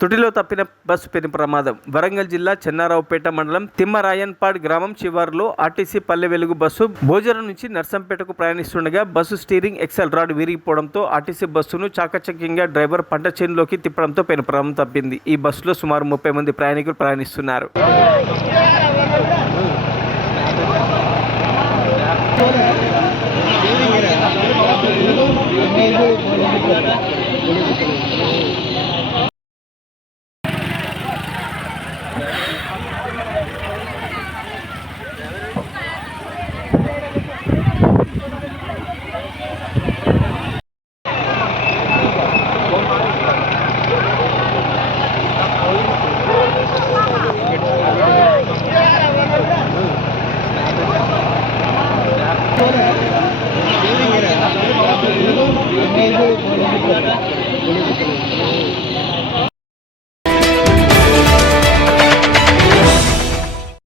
తుటిలో తప్పిన బస్సు పెను ప్రమాదం. వరంగల్ జిల్లా చెన్నారావుపేట మండలం తిమ్మరాయన్పాడ్ గ్రామం శివారులో ఆర్టీసీ పల్లె వెలుగు బస్సు భోజనం నుంచి నర్సంపేటకు ప్రయాణిస్తుండగా bus steering XL rod విరిగిపోవడంతో RTC బస్సును చాకచక్యంగా డ్రైవర్ పంట చేనులోకి తిప్పడంతో పెను ప్రమాదం తప్పింది. ఈ బస్సులో సుమారు 30 మంది ప్రయాణికులు ప్రయాణిస్తున్నారు.